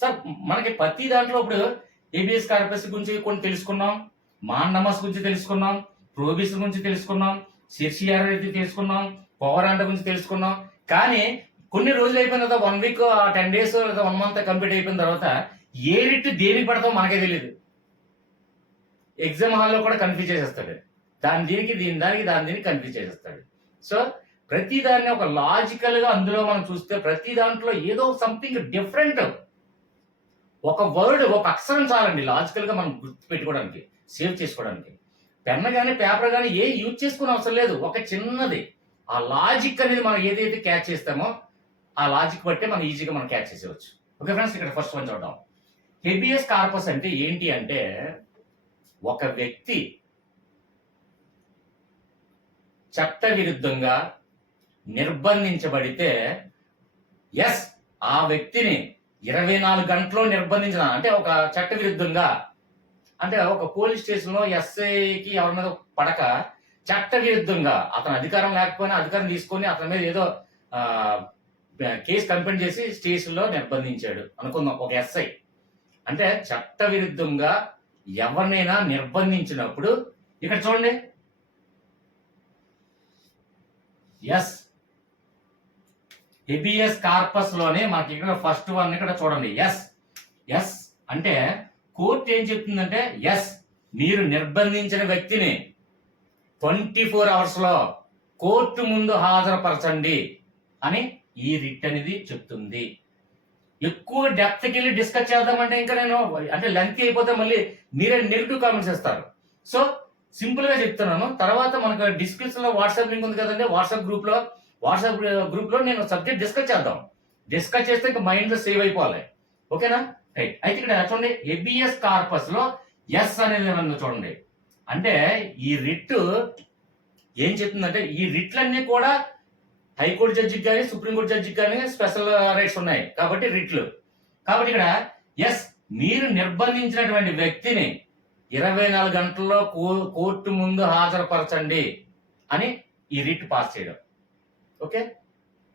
సార్ మనకి ప్రతి దాంట్లో ఇప్పుడు హెబియస్ కార్పస్ గురించి కొన్ని తెలుసుకున్నాం, మాండమస్ గురించి తెలుసుకున్నాం, ప్రోబిస్ గురించి తెలుసుకున్నాం, సెర్షియారిటీ తెలుసుకున్నాం, పవరాంట గురించి తెలుసుకున్నాం. కానీ కొన్ని రోజులు అయిపోయిన తర్వాత 1 week 10 days లేదా 1 month కంప్లీట్ అయిపోయిన తర్వాత ఏ రిట్ దేనికి పడతాం మనకే తెలియదు. ఎగ్జామ్ హాల్లో కూడా కన్ఫ్యూజ్ చేసేస్తాడు, దాని దీనికి దాని దీనికి కన్ఫ్యూజ్ చేసేస్తాడు. సో ప్రతి దాన్ని ఒక లాజికల్ గా అందులో మనం చూస్తే ప్రతి దాంట్లో ఏదో సంథింగ్ డిఫరెంట్, ఒక వర్డ్, ఒక అక్షరం చాలండి లాజికల్ గా మనం గుర్తు పెట్టుకోవడానికి, సేవ్ చేసుకోవడానికి. పెన్ కానీ పేపర్ కానీ ఏ యూజ్ చేసుకునే అవసరం లేదు, ఒక చిన్నది ఆ లాజిక్ అనేది మనం ఏదైతే క్యాచ్ చేస్తామో ఆ లాజిక్ బట్టే మనం ఈజీగా మనం క్యాచ్ చేసేవచ్చు. ఓకే ఫ్రెండ్స్, ఇక్కడ ఫస్ట్ వన్ చూద్దాం. హెబియస్ కార్పస్ అంటే ఏంటి అంటే, ఒక వ్యక్తి చట్ట విరుద్ధంగా నిర్బంధించబడితే ఆ వ్యక్తిని 24 గంటల్లో నిర్బంధించిన, అంటే ఒక చట్ట విరుద్ధంగా, అంటే ఒక పోలీస్ స్టేషన్ లో ఎస్ఐకి ఎవరి మీద పడక చట్ట విరుద్ధంగా అతను అధికారం లేకపోయినా అధికారం తీసుకొని అతని మీద ఏదో కేసు కంప్లైంట్ చేసి స్టేషన్ లో నిర్బంధించాడు అనుకుందాం ఒక ఎస్ఐ. అంటే చట్ట విరుద్ధంగా ఎవరినైనా నిర్బంధించినప్పుడు ఇక్కడ చూడండి, హెబియస్ కార్పస్ లోనే మనకి ఇక్కడ ఫస్ట్ వన్ ఇక్కడ చూడండి. ఎస్ ఎస్ అంటే కోర్టు ఏం చెప్తుందంటే, ఎస్ మీరు నిర్బంధించిన వ్యక్తిని 24 hours లో కోర్టు ముందు హాజరుపరచండి అని ఈ రిట్ అనేది చెప్తుంది. ఎక్కువ డెప్త్కి వెళ్ళి డిస్కస్ చేద్దామంటే ఇంకా నేను అంటే లెంత్ అయిపోతే మళ్ళీ మీరే నెగిటివ్ కామెంట్స్ ఇస్తారు. సో సింపుల్ గా చెప్తున్నాను. తర్వాత మనకు డిస్క్రిప్షన్ లో వాట్సాప్ లింక్ ఉంది కదండి, వాట్సాప్ గ్రూప్ లో నేను సబ్జెక్ట్ డిస్కస్ చేద్దాం. డిస్కస్ చేస్తే ఇంకా మైండ్ లో సేవ్ అయిపోవాలి. ఓకేనా? రైట్. అయితే ఇక్కడ చూడండి, హెబియస్ కార్పస్ లో ఎస్ అనేది ఏమన్నా చూడండి. అంటే ఈ రిట్ ఏం చెప్తుందంటే, ఈ రిట్లన్నీ కూడా హైకోర్టు జడ్జికి కానీ సుప్రీంకోర్టు జడ్జికి కానీ స్పెషల్ రైట్స్ ఉన్నాయి కాబట్టి రిట్లు. కాబట్టి ఇక్కడ ఎస్ మీరు నిర్బంధించినటువంటి వ్యక్తిని 24 గంటల్లో కోర్టు ముందు హాజరుపరచండి అని ఈ రిట్ పాస్ చేయడం. Okay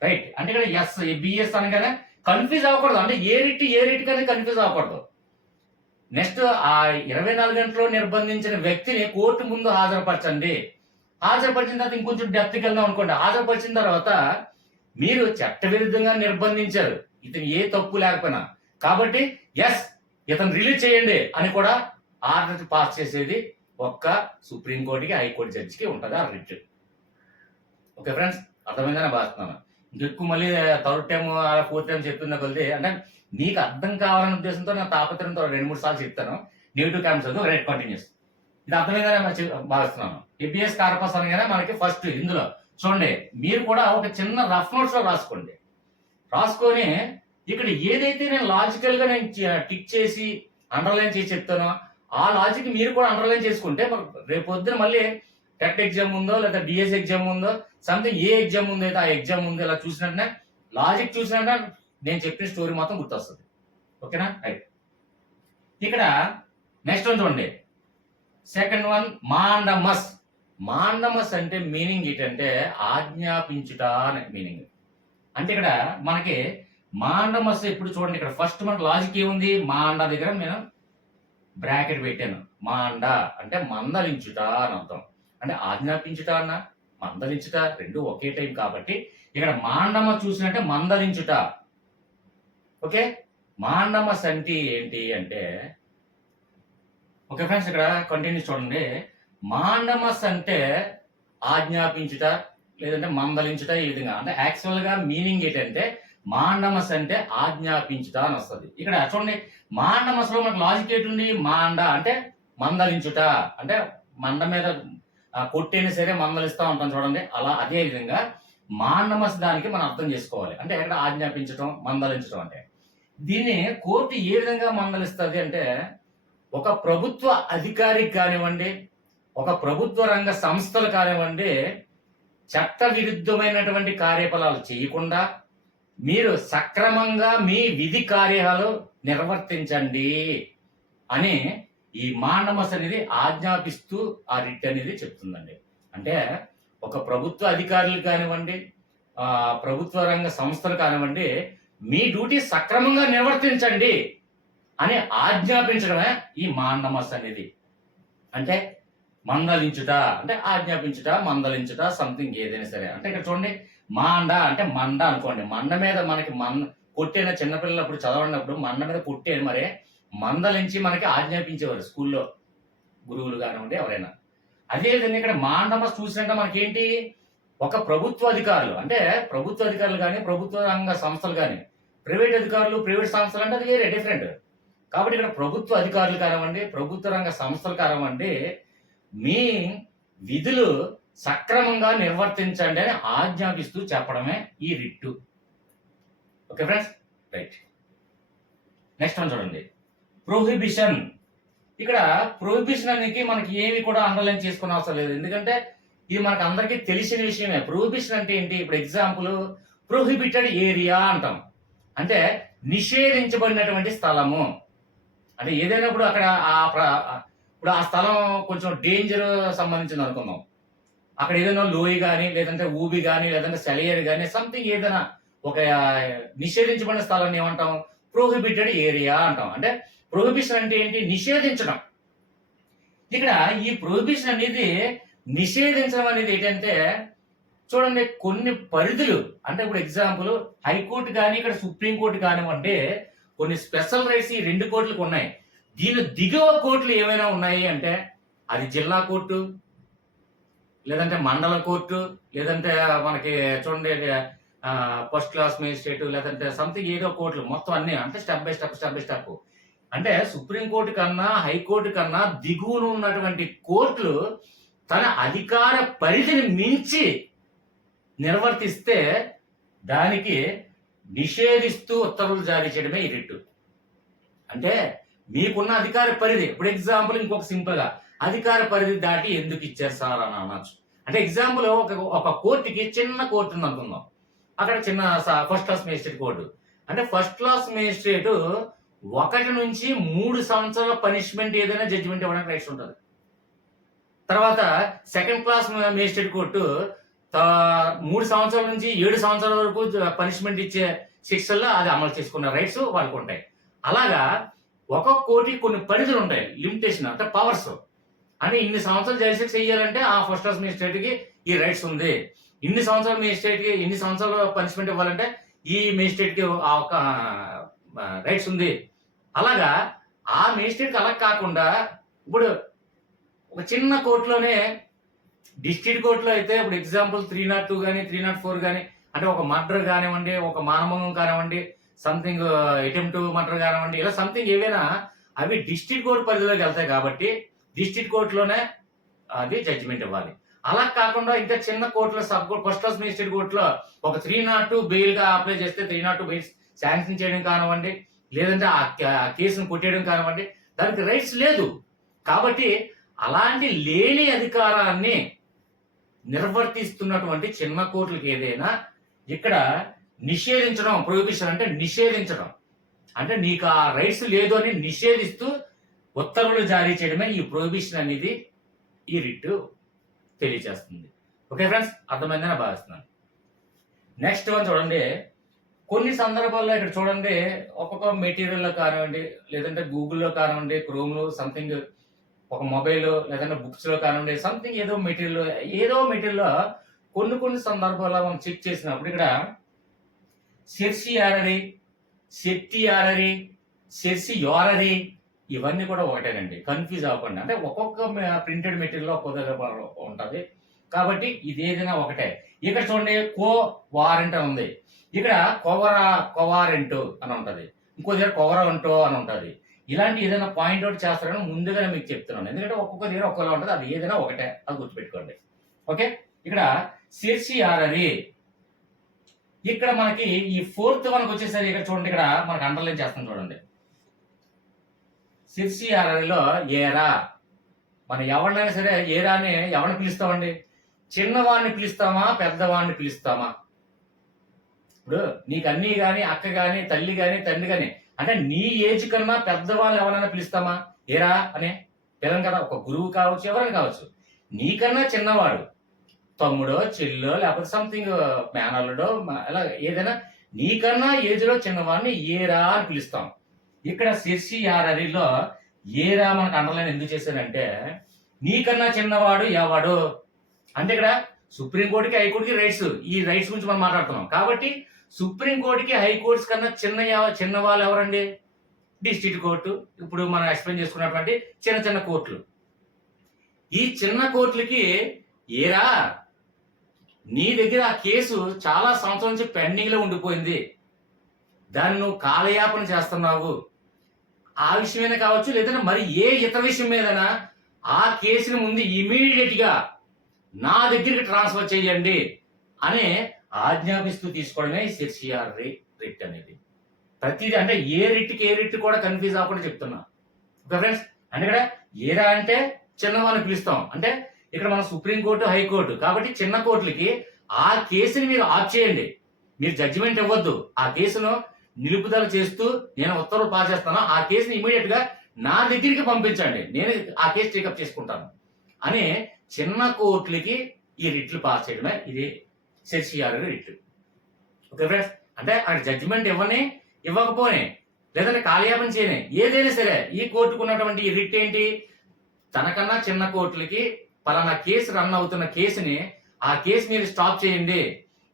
right. అంటే ఇక్కడ ఎస్ బిఎస్ అనగానే కన్ఫ్యూజ్ అవ్వకూడదు. అంటే ఏ రిట్ కానీ కన్ఫ్యూజ్ అవ్వకూడదు. నెక్స్ట్ ఆ 24 గంటల్లో నిర్బంధించిన వ్యక్తిని కోర్టు ముందు హాజరుపరచండి. హాజరుపరిచిన తర్వాత ఇంకొంచెం డెప్త్కి వెళ్దాం అనుకోండి. హాజరుపరిచిన తర్వాత మీరు చట్టవిరుద్ధంగా నిర్బంధించారు, ఇతను ఏ తప్పు లేకపోయినా, కాబట్టి ఎస్ ఇతను రిలీజ్ చేయండి అని కూడా ఆర్డర్ పాస్ చేసేది ఒక్క సుప్రీంకోర్టుకి హైకోర్టు జడ్జికి ఉంటుంది ఆ రిట్. ఓకే ఫ్రెండ్స్, అర్థమైందని భావిస్తున్నాను. ఇంకెక్కువ మళ్ళీ థర్డ్ టైం ఫోర్త్ టైం చెప్తున్న కొద్ది అంటే నీకు అర్థం కావాలనే ఉద్దేశంతో నా తాపత్రంతో 2-3 సార్లు చెప్తాను. నెగిటివ్ కామెంట్స్ వద్దు, రైట్ కంటిన్యూస్. ఇది అర్థమైందని భావిస్తున్నాను. హెబియస్ కార్పస్ అనగానే మనకి ఫస్ట్ ఇందులో చూడండి, మీరు కూడా ఒక చిన్న రఫ్ నోట్స్ లో రాసుకొని ఇక్కడ ఏదైతే నేను లాజికల్ గా నేను టిక్ చేసి అండర్లైన్ చేసి చెప్తానో ఆ లాజిక్ మీరు కూడా అండర్లైన్ చేసుకుంటే రేపు పొద్దున మళ్ళీ టెట్ ఎగ్జామ్ ఉందో లేదా డిఎస్ ఎగ్జామ్ ఉందో సంథింగ్ ఏ ఎగ్జామ్ ఉందో అయితే ఆ ఎగ్జామ్ ఉందో ఇలా చూసినట్టే లాజిక్ చూసినట్టే నేను చెప్పిన స్టోరీ మొత్తం గుర్తొస్తుంది. ఓకేనా? రైట్. ఇక్కడ నెక్స్ట్ వన్ చూడండి, సెకండ్ వన్ మాండమస్ అంటే మీనింగ్ ఏంటంటే ఆజ్ఞాపించుట అనే మీనింగ్. అంటే ఇక్కడ మనకి మాండమస్ ఎప్పుడు చూడండి, ఇక్కడ ఫస్ట్ మనకు లాజిక్ ఏముంది, మాండ దగ్గర నేను బ్రాకెట్ పెట్టాను. మాండ అంటే మందలించుట అని అర్థం. అంటే ఆజ్ఞాపించుట అన్న మందలించుట రెండు ఒకే టైం కాబట్టి ఇక్కడ మాండమ చూసినట్టే మందలించుట. ఓకే, మాండమస్ అంటే ఏంటి అంటే, ఓకే ఫ్రెండ్స్ ఇక్కడ కంటిన్యూ చూడండి. మాండమస్ అంటే ఆజ్ఞాపించుట లేదంటే మందలించుట ఈ విధంగా. అంటే యాక్చువల్ గా మీనింగ్ ఏంటంటే మాండమస్ అంటే ఆజ్ఞాపించుట అని వస్తుంది. ఇక్కడ చూడండి, మాండమస్ లో మనకు లాజిక్ ఏంటి, మాండ అంటే మందలించుట, అంటే మండ మీద కొట్టైనా సరే మందలిస్తా ఉంటాం చూడండి, అలా అదే విధంగా మాండమస్ దానికి మనం అర్థం చేసుకోవాలి. అంటే ఇక్కడ ఆజ్ఞాపించడం మందలించడం అంటే దీన్ని కోర్టు ఏ విధంగా మందలిస్తుంది అంటే, ఒక ప్రభుత్వ అధికారికి కానివ్వండి, ఒక ప్రభుత్వ రంగ సంస్థలు కానివ్వండి, చట్ట విరుద్ధమైనటువంటి కార్యకలాపాలు చేయకుండా మీరు సక్రమంగా మీ విధి కార్యాలు నిర్వర్తించండి అని ఈ మాండమస్ అనేది ఆజ్ఞాపిస్తూ ఆ రిట్ అనేది చెప్తుందండి. అంటే ఒక ప్రభుత్వ అధికారులు కానివ్వండి, ప్రభుత్వ రంగ సంస్థలు కానివ్వండి, మీ డ్యూటీ సక్రమంగా నిర్వర్తించండి అని ఆజ్ఞాపించడమే ఈ మాండమస్ అనేది. అంటే మందలించుట అంటే ఆజ్ఞాపించుట, మందలించుట సంథింగ్ ఏదైనా సరే. అంటే ఇక్కడ చూడండి, మాండ అంటే మండ అనుకోండి, మండ మీద మనకి కొట్టేన చిన్నపిల్లలు అప్పుడు చదవనప్పుడు మండ మీద కొట్టేది మరి మందలించి మనకి ఆజ్ఞాపించేవారు స్కూల్లో గురువులు కానివ్వండి ఎవరైనా. అదేవిధంగా ఇక్కడ మాండమస్ చూసినట్టు మనకేంటి, ఒక ప్రభుత్వ అధికారులు అంటే ప్రభుత్వ అధికారులు కానీ ప్రభుత్వ రంగ సంస్థలు కానీ, ప్రైవేట్ అధికారులు ప్రైవేట్ సంస్థలు అంటే అది వేరే డిఫరెంట్. కాబట్టి ఇక్కడ ప్రభుత్వ అధికారులు కానివ్వండి, ప్రభుత్వ రంగ సంస్థలు కానివ్వండి, మీ విధులు సక్రమంగా నిర్వర్తించండి అని ఆజ్ఞాపిస్తూ చెప్పడమే ఈ writ. Okay friends, right. Next one చూడండి, ప్రొహిబిషన్. ఇక్కడ ప్రొహిబిషన్ అనేది మనకి ఏమి కూడా అండర్లైన్ చేసుకునే అవసరం లేదు, ఎందుకంటే ఇది మనకు అందరికీ తెలిసిన విషయమే. ప్రొహిబిషన్ అంటే ఏంటి, ఇప్పుడు ఎగ్జాంపుల్ ప్రొహిబిటెడ్ ఏరియా అంటాం, అంటే నిషేధించబడినటువంటి స్థలము. అంటే ఏదైనా ఇప్పుడు అక్కడ ఇప్పుడు ఆ స్థలం కొంచెం డేంజర్ సంబంధించింది అనుకుందాం, అక్కడ ఏదైనా లోయ కానీ లేదంటే ఊబి కానీ లేదంటే సెలయేరు కానీ సంథింగ్ ఏదైనా ఒక నిషేధించబడిన స్థలాన్ని ఏమంటాం, ప్రొహిబిటెడ్ ఏరియా అంటాం. అంటే ప్రొహిబిషన్ అంటే ఏంటి, నిషేధించడం. ఇక్కడ ఈ ప్రొహిబిషన్ అనేది నిషేధించడం అనేది ఏంటంటే చూడండి కొన్ని పరిధులు, అంటే ఇప్పుడు ఎగ్జాంపుల్ హైకోర్టు కానీ ఇక్కడ సుప్రీంకోర్టు కానివ్వండి, కొన్ని స్పెషల్ రైట్స్ ఈ 2 కోర్టులకు ఉన్నాయి. దీని దిగువ కోర్టులు ఏమైనా ఉన్నాయి అంటే అది జిల్లా కోర్టు, లేదంటే మండల కోర్టు, లేదంటే మనకి చూడండి ఫస్ట్ క్లాస్ మేజిస్ట్రేట్, లేదంటే సంథింగ్ ఏదో కోర్టులు మొత్తం అన్ని, అంటే స్టెప్ బై స్టెప్. అంటే సుప్రీంకోర్టు కన్నా హైకోర్టు కన్నా దిగువన ఉన్నటువంటి కోర్టులు తన అధికార పరిధిని మించి నిర్వర్తిస్తే దానికి నిషేధిస్తూ ఉత్తర్వులు జారీ చేయడమే ఈ రిట్. అంటే మీకున్న అధికార పరిధి, ఇప్పుడు ఎగ్జాంపుల్ ఇంకొక సింపుల్ గా అధికార పరిధి దాటి ఎందుకు ఇచ్చారు సార్ అని అనొచ్చు. అంటే ఎగ్జాంపుల్ ఒక కోర్టుకి చిన్న కోర్టు ఉంది అనుకుందాం, అక్కడ చిన్న ఫస్ట్ క్లాస్ మేజిస్ట్రేట్ కోర్టు. అంటే ఫస్ట్ క్లాస్ మేజిస్ట్రేట్ 1 నుంచి 3 సంవత్సరాల పనిష్మెంట్ ఏదైనా జడ్జిమెంట్ ఇవ్వడానికి రైట్స్ ఉంటుంది. తర్వాత సెకండ్ క్లాస్ మేజిస్ట్రేట్ కోర్టు 3 సంవత్సరాల నుంచి 7 సంవత్సరాల వరకు పనిష్మెంట్ ఇచ్చే శిక్షల్లో అది అమలు చేసుకున్న రైట్స్ వాళ్ళకు ఉంటాయి. అలాగా ఒక్కొక్క కోర్టుకి కొన్ని పరిధులు ఉంటాయి, లిమిటేషన్ అంటే పవర్స్. అంటే ఇన్ని సంవత్సరాలు జైలు శిక్ష చేయాలంటే ఆ ఫస్ట్ క్లాస్ మేజిస్ట్రేట్ కి ఈ రైట్స్ ఉంది, ఇన్ని సంవత్సరాల మేజిస్ట్రేట్ కి ఇన్ని సంవత్సరాల పనిష్మెంట్ ఇవ్వాలంటే ఈ మేజిస్ట్రేట్ కి ఆ ఒక రైట్స్ ఉంది. అలాగా ఆ మేజిస్ట్రేట్ కి అలా కాకుండా ఇప్పుడు ఒక చిన్న కోర్టులోనే డిస్ట్రిక్ట్ కోర్టులో అయితే ఇప్పుడు ఎగ్జాంపుల్ 302 కానీ 304 కానీ, అంటే ఒక మర్డర్ కానివ్వండి, ఒక మానభంగం కానివ్వండి, సంథింగ్ అటెంప్ట్ మర్డర్ కానివ్వండి, ఇలా సంథింగ్ ఏవైనా అవి డిస్ట్రిక్ట్ కోర్టు పరిధిలోకి వెళ్తాయి కాబట్టి డిస్ట్రిక్ట్ కోర్టులోనే అది జడ్జిమెంట్ ఇవ్వాలి. అలా కాకుండా ఇంకా చిన్న కోర్టులో sub court first class magistrate కోర్టులో ఒక 302 బెయిల్ గా అప్లై చేస్తే 302 బెయిల్ శాంక్షన్ చేయడం కానివ్వండి, లేదంటే ఆ కేసును కొట్టేయడం కానివ్వండి, దానికి రైట్స్ లేదు. కాబట్టి అలాంటి లేని అధికారాన్ని నిర్వర్తిస్తున్నటువంటి చిన్న కోర్టులకు ఏదైనా ఇక్కడ నిషేధించడం, ప్రొహిబిషన్ అంటే నిషేధించడం, అంటే నీకు ఆ రైట్స్ లేదు అని నిషేధిస్తూ ఉత్తర్వులు జారీ చేయడమే ఈ ప్రొహిబిషన్ అనేది ఈ రిట్ తెలియజేస్తుంది. ఓకే ఫ్రెండ్స్, అర్థమైందని భావిస్తున్నాను. నెక్స్ట్ వన్ చూడండి, కొన్ని సందర్భాల్లో ఇక్కడ చూడండి ఒక్కొక్క మెటీరియల్లో కానివ్వండి, లేదంటే గూగుల్లో కానివ్వండి, క్రోమ్లో సంథింగ్ ఒక మొబైల్ లేదంటే బుక్స్ లో కానివ్వండి, సంథింగ్ ఏదో మెటీరియల్ కొన్ని సందర్భాల్లో మనం చెక్ చేసినప్పుడు ఇక్కడ సెర్సియారరీ ఇవన్నీ కూడా ఒకటేనండి, కన్ఫ్యూజ్ అవ్వకుండా. అంటే ఒక్కొక్క ప్రింటెడ్ మెటీరియల్ ఒక్కొక్క దగ్గర ఉంటుంది కాబట్టి ఇది ఏదైనా ఒకటే. ఇక్కడ చూడండి కో వారెంట్ అని ఉంది, ఇక్కడ కోవారెంట్ అని ఉంటది, ఇంకో దగ్గర కోవరంటో అని ఉంటది. ఇలాంటి ఏదైనా పాయింట్ అవుట్ చేస్తారని ముందుగానే మీకు చెప్తున్నాను, ఎందుకంటే ఒక్కొక్క దగ్గర ఒక్కొక్కలా ఉంటుంది, అది ఏదైనా ఒకటే, అది గుర్తుపెట్టుకోండి. ఓకే, ఇక్కడ సెర్సియారరీ, ఇక్కడ మనకి ఈ 4th వన్కి వచ్చేసరికి ఇక్కడ చూడండి, ఇక్కడ మనకి అండర్లైన్ చేస్తాం చూడండి. సెర్సియారరీలో ఏరా, మనం ఎవరినైనా సరే ఏరా అని ఎవరిని పిలుస్తామండి? చిన్నవాడిని పిలుస్తామా, పెద్దవాడిని పిలుస్తామా? ఇప్పుడు నీకు అన్నీ కానీ, అక్క కానీ, తల్లి కానీ, తండ్రి కానీ, అంటే నీ ఏజ్ కన్నా పెద్దవాళ్ళు ఎవరైనా పిలుస్తామా ఏరా అనే పిల్లని కదా? ఒక గురువు కావచ్చు, ఎవరైనా కావచ్చు. నీకన్నా చిన్నవాడు తమ్ముడో చెల్లో లేకపోతే సంథింగ్ మేనల్లుడో అలా ఏదైనా నీకన్నా ఏజ్ లో చిన్నవాడిని ఏరా అని పిలుస్తాం. ఇక్కడ సెర్సియారరీలో ఏరా మనకు అండర్లైన్ ఎందుకు చేశారంటే నీకన్నా చిన్నవాడు ఎవడు అంటే ఇక్కడ సుప్రీంకోర్టుకి హైకోర్టుకి రైట్స్, ఈ రైట్స్ గురించి మనం మాట్లాడుతున్నాం కాబట్టి సుప్రీంకోర్టుకి హైకోర్ట్స్ కన్నా చిన్న వాళ్ళు ఎవరండి? డిస్ట్రిక్ట్ కోర్టు, ఇప్పుడు మనం ఎక్స్ప్లెయిన్ చేసుకున్నటువంటి చిన్న కోర్టులు. ఈ చిన్న కోర్టులకి ఏరా నీ దగ్గర ఆ కేసు చాలా సంవత్సరాల నుంచి పెండింగ్ లో ఉండిపోయింది, దాన్ని నువ్వు కాలయాపన చేస్తున్నావు, ఆ విషయమైనా కావచ్చు, లేదంటే మరి ఏ ఇతర విషయం మీదైనా ఆ కేసుని ముందు ఇమీడియట్ గా నా దగ్గరికి ట్రాన్స్ఫర్ చేయండి అని ఆజ్ఞాపిస్తూ తీసుకోవడమే సెర్సియారరీ రిట్ అనేది. ప్రతిదీ అంటే ఏ రిట్ కూడా కన్ఫ్యూజ్ అవ్వకుండా చెప్తున్నా. ఓకే ఫ్రెండ్స్, అంటే ఇక్కడ ఏరా అంటే చిన్నవాళ్ళని పిలుస్తాం, అంటే ఇక్కడ మన సుప్రీంకోర్టు హైకోర్టు కాబట్టి చిన్న కోర్టులకి ఆ కేసుని మీరు ఆఫ్ చేయండి, మీరు జడ్జిమెంట్ ఇవ్వద్దు, ఆ కేసును నిలుపుదల చేస్తూ నేను ఉత్తర్వులు పాస్ చేస్తాను, ఆ కేసుని ఇమీడియట్ గా నా దగ్గరికి పంపించండి, నేను ఆ కేసు టేకప్ చేసుకుంటాను అని చిన్న కోర్టులకి ఈ రిట్లు పాస్ చేయడమే ఇది సెర్సియారరీ రిట్. ఓకే ఫ్రెండ్స్, అంటే అక్కడ జడ్జిమెంట్ ఇవ్వకపోనే లేదంటే కాలయాపన చేయని ఏదైనా సరే ఈ కోర్టుకు ఉన్నటువంటి ఈ రిట్ ఏంటి? తనకన్నా చిన్న కోర్టులకి పలానా కేసు రన్ అవుతున్న కేసుని ఆ కేసు మీరు స్టాప్ చేయండి,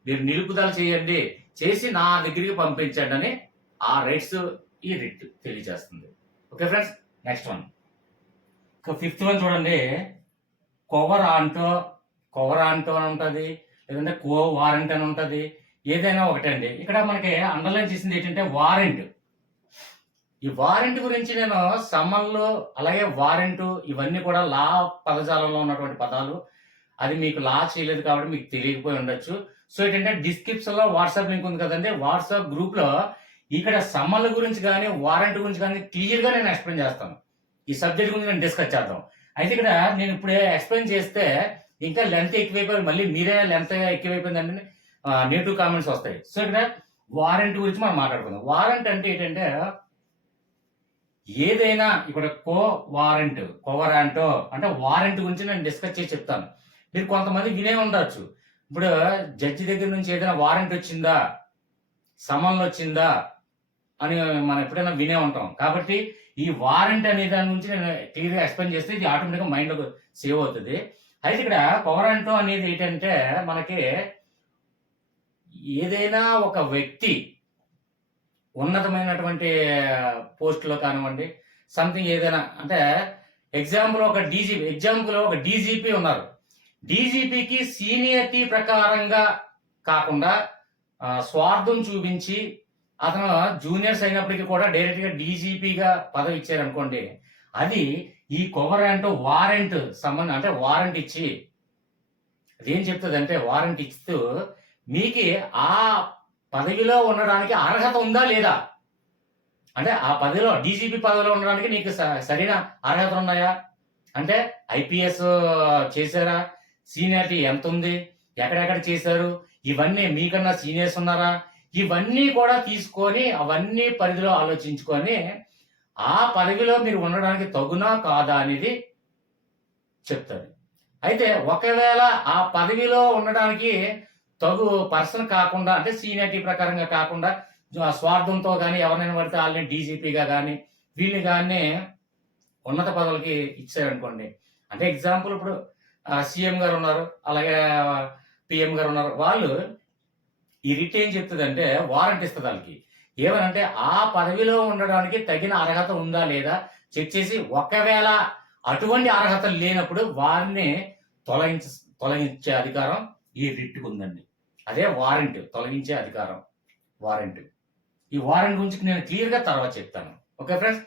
మీరు నిలుపుదల చేయండి, చేసి నా దగ్గరికి పంపించండి అని ఆ రైట్స్ ఈ రిట్ తెలియజేస్తుంది. Okay friends, next one. Fifth one చూడండి, కొవరాంటో అని ఉంటుంది, లేదంటే కో వారెంట్ అని ఉంటుంది, ఏదైనా ఒకటే అండి. ఇక్కడ మనకి అండర్లైన్ చేసింది ఏంటంటే వారెంట్. ఈ వారెంట్ గురించి నేను సమ్మన్లు అలాగే వారెంట్ ఇవన్నీ కూడా లా పదజాలంలో ఉన్నటువంటి పదాలు. అది మీకు లా చేయలేదు కాబట్టి మీకు తెలియకపోయి ఉండొచ్చు. సో ఏంటంటే డిస్క్రిప్షన్ లో వాట్సాప్ లింక్ ఉంది కదండి, వాట్సాప్ గ్రూప్ లో ఇక్కడ సమ్మన్ల గురించి కానీ వారెంట్ గురించి కానీ క్లియర్ గా నేను ఎక్స్ప్లెయిన్ చేస్తాను. ఈ సబ్జెక్ట్ గురించి నేను డిస్కస్ చేద్దాం. అయితే ఇక్కడ నేను ఇప్పుడే ఎక్స్ప్లెయిన్ చేస్తే ఇంకా లెంత్ ఎక్కువైపోయి మళ్ళీ మీరే లెంత్ ఎక్కువైపోయిందండి నెగిటివ్ కామెంట్స్ వస్తాయి. సో ఇక్కడ వారెంట్ గురించి మనం మాట్లాడుకుందాం. వారెంట్ అంటే ఏంటంటే ఏదైనా ఇక్కడ కోవరాంటో అంటే వారెంట్ గురించి నేను డిస్కస్ చేసి చెప్తాను. మీరు కొంతమంది వినే ఉండొచ్చు, ఇప్పుడు జడ్జి దగ్గర నుంచి ఏదైనా వారెంట్ వచ్చిందా, సమన్లు వచ్చిందా అని మనం ఎప్పుడైనా వినే ఉంటాం. కాబట్టి ఈ వారెంట్ అనే దాని గురించి నేను క్లియర్గా ఎక్స్ప్లెయిన్ చేస్తే ఇది ఆటోమేటిక్గా మైండ్లో సేవ్ అవుతుంది. అయితే ఇక్కడ కోవరాంటో అనేది ఏంటంటే మనకి ఏదైనా ఒక వ్యక్తి ఉన్నతమైనటువంటి పోస్టులో కానివ్వండి, సంథింగ్ ఏదైనా అంటే ఎగ్జాంపుల్ ఒక డీజీపీ ఉన్నారు. డీజీపీకి సీనియరిటీ ప్రకారంగా కాకుండా స్వార్థం చూపించి అతను జూనియర్స్ అయినప్పటికీ కూడా డైరెక్ట్ గా డీజీపీగా పదవి ఇచ్చారనుకోండి, అది ఈ కొవరాంటో వారెంట్ సంబంధం. అంటే వారెంట్ ఇచ్చి అదేం చెప్తుంది అంటే వారెంట్ ఇస్తూ మీకు ఆ పదవిలో ఉండడానికి అర్హత ఉందా లేదా, అంటే ఆ పదవిలో డీజీపీ పదవిలో ఉండడానికి నీకు సరైన అర్హతలు ఉన్నాయా, అంటే ఐపీఎస్ చేశారా, సీనియారిటీ ఎంత ఉంది, ఎక్కడెక్కడ చేశారు, ఇవన్నీ మీకన్నా సీనియర్స్ ఉన్నారా, ఇవన్నీ కూడా తీసుకొని అవన్నీ పరిధిలో ఆలోచించుకొని ఆ పదవిలో మీరు ఉండడానికి తగునా కాదా అనేది చెప్తారు. అయితే ఒకవేళ ఆ పదవిలో ఉండడానికి తగు పర్సన్ కాకుండా, అంటే సీనియారిటీ ప్రకారంగా కాకుండా స్వార్థంతో కానీ ఎవరినైనా పడితే వాళ్ళని డీజీపీగా కానీ వీళ్ళని కానీ ఉన్నత పదవులకి ఇచ్చారనుకోండి, అంటే ఎగ్జాంపుల్ ఇప్పుడు సీఎం గారు ఉన్నారు, అలాగే పిఎం గారు ఉన్నారు, వాళ్ళు ఈ రిట్ ఏం చెప్తుంది అంటే వారెంట్ ఇస్తుంది వాళ్ళకి. ఏమనంటే ఆ పదవిలో ఉండడానికి తగిన అర్హత ఉందా లేదా చెక్ చేసి, ఒకవేళ అటువంటి అర్హతలు లేనప్పుడు వారిని తొలగించే అధికారం ఈ రిట్కి ఉందండి. అదే వారెంట్, తొలగించే అధికారం వారెంట్. ఈ వారెంట్ గురించి నేను క్లియర్గా తర్వాత చెప్తాను. ఓకే ఫ్రెండ్స్,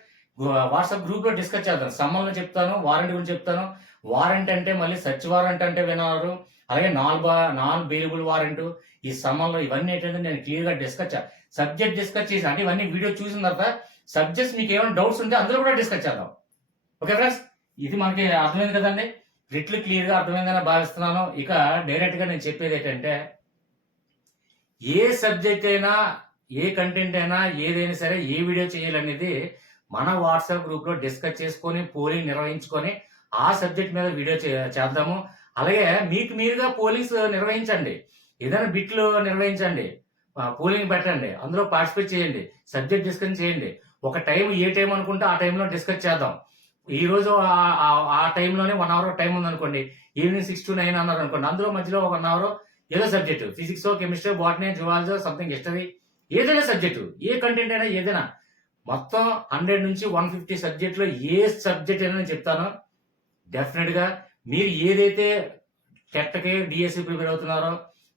వాట్సాప్ గ్రూప్ లో డిస్కస్ చేద్దాం. సమ్మన్లు చెప్తాను, వారెంట్ గురించి చెప్తాను. వారెంట్ అంటే మళ్ళీ సచ్ వారెంట్ అంటే విన్నారు, అలాగే నాన్ బెయిలబుల్ వారెంట్, ఈ సమ్మన్లు ఇవన్నీ ఏంటంటే నేను క్లియర్గా సబ్జెక్ట్ డిస్కస్ చేసి, అంటే ఇవన్నీ వీడియో చూసిన తర్వాత సబ్జెక్ట్స్ మీకు ఏమైనా డౌట్స్ ఉంటే అందులో కూడా డిస్కస్ చేద్దాం. ఓకే ఫ్రెండ్స్, ఇది మనకి అర్థమైంది కదండి, రిట్లు క్లియర్గా అర్థమైందని భావిస్తున్నాను. ఇక డైరెక్ట్గా నేను చెప్పేది ఏంటంటే ఏ సబ్జెక్ట్ అయినా, ఏ కంటెంట్ అయినా, ఏదైనా సరే ఏ వీడియో చేయాలనేది మన వాట్సాప్ గ్రూప్ లో డిస్కస్ చేసుకొని పోలింగ్ నిర్వహించుకొని ఆ సబ్జెక్ట్ మీద వీడియో చేద్దాము. అలాగే మీకు మీరుగా పోలింగ్స్ నిర్వహించండి, ఏదైనా బిట్లు నిర్వహించండి, పోలింగ్ పెట్టండి, అందులో పార్టిసిపేట్ చేయండి, సబ్జెక్ట్ డిస్కస్ చేయండి. ఒక టైం ఏ టైం అనుకుంటే ఆ టైంలో డిస్కస్ చేద్దాం. ఈ రోజు ఆ టైంలోనే 1 అవర్ టైం ఉందనుకోండి, ఈవినింగ్ 6 to 9 అన్నారు అనుకోండి, అందులో మధ్యలో 1 అవర్ ఏదో subject, physics, chemistry, botany, zoology, something history, ఏదైనా సబ్జెక్టు, ఏ కంటెంట్ అయినా ఏదైనా, మొత్తం 100 నుంచి 150 సబ్జెక్టులో ఏ సబ్జెక్ట్ అయినా నేను చెప్తాను. డెఫినెట్గా మీరు ఏదైతే టెట్కి డిఎస్సి ప్రిపేర్ అవుతున్నారో,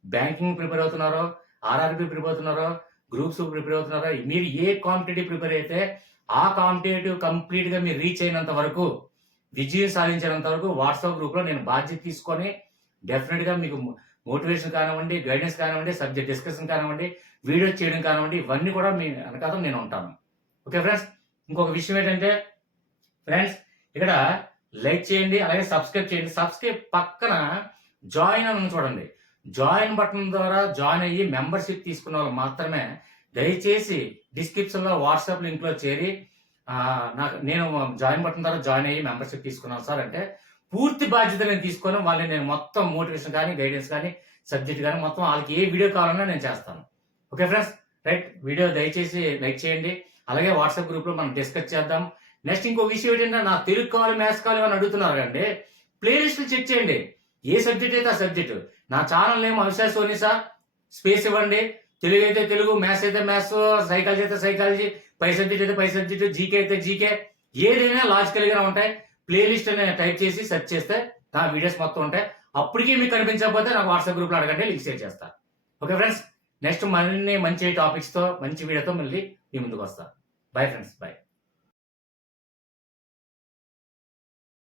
బ్యాంకింగ్ ప్రిపేర్ అవుతున్నారో, ఆర్ఆర్బి ప్రిపేర్ అవుతున్నారో, గ్రూప్స్ ప్రిపేర్ అవుతున్నారో, మీరు ఏ కాంపిటేటివ్ ప్రిపేర్ అయితే ఆ కాంపిటేటివ్ కంప్లీట్గా మీరు రీచ్ అయినంత వరకు, విజయం సాధించినంత వరకు వాట్సాప్ గ్రూప్లో నేను బాధ్యత తీసుకొని డెఫినెట్గా మీకు మోటివేషన్ కానివ్వండి, గైడెన్స్ కానివ్వండి, సబ్జెక్ట్ డిస్కషన్ కానివ్వండి, వీడియోస్ చేయడం కానివ్వండి, ఇవన్నీ కూడా మీ వెనకాల నేను ఉంటాను. ఓకే ఫ్రెండ్స్, ఇంకొక విషయం ఏంటంటే ఫ్రెండ్స్, ఇక్కడ లైక్ చేయండి, అలాగే సబ్స్క్రైబ్ చేయండి. సబ్స్క్రైబ్ పక్కన జాయిన్ అని చూడండి, జాయిన్ బటన్ ద్వారా జాయిన్ అయ్యి మెంబర్షిప్ తీసుకున్న వాళ్ళు మాత్రమే దయచేసి డిస్క్రిప్షన్ లో వాట్సాప్ లింక్ లో చేరి నేను జాయిన్ బటన్ ద్వారా జాయిన్ అయ్యి మెంబర్షిప్ తీసుకున్నాను సార్ అంటే పూర్తి బాధ్యత నేను తీసుకొని వాళ్ళని నేను మొత్తం మోటివేషన్ కానీ, గైడెన్స్ కానీ, సబ్జెక్ట్ కానీ మొత్తం వాళ్ళకి ఏ వీడియో కావాలన్నా నేను చేస్తాను. ఓకే ఫ్రెండ్స్, రైట్, వీడియో దయచేసి లైక్ చేయండి, అలాగే వాట్సాప్ గ్రూప్ లో మనం డిస్కస్ చేద్దాం. నెక్స్ట్ ఇంకో విషయం ఏంటంటే, నా తెలుగు కావాలి, మ్యాథ్స్ కావాలి అని అడుగుతున్నారు కండి, ప్లేలిస్టులు చెక్ చేయండి. ఏ సబ్జెక్ట్ అయితే ఆ సబ్జెక్టు. నా ఛానల్ నేమ్ అవిశ్వాస్ సోనిసా, స్పేస్ ఇవ్వండి. తెలుగు అయితే తెలుగు, మ్యాథ్స్ అయితే మ్యాథ్స్, సైకాలజీ అయితే సైకాలజీ, పై సబ్జెక్ట్ అయితే పై సబ్జెక్టు, జీకే అయితే జీకే, ఏదైనా లాజికల్గానే ఉంటాయి. ప్లేలిస్ట్ అని టైప్ చేసి సెర్చ్ చేస్తే నా వీడియోస్ మొత్తం ఉంటాయి. అప్పటికీ మీకు కనిపించకపోతే నాకు వాట్సాప్ గ్రూప్లో అడగండి, లింక్ షేర్ చేస్తా. ఓకే ఫ్రెండ్స్, నెక్స్ట్ మరిన్ని మంచి టాపిక్స్తో మంచి వీడియోతో మళ్ళీ మీ ముందుకు వస్తా. Bye friends, by.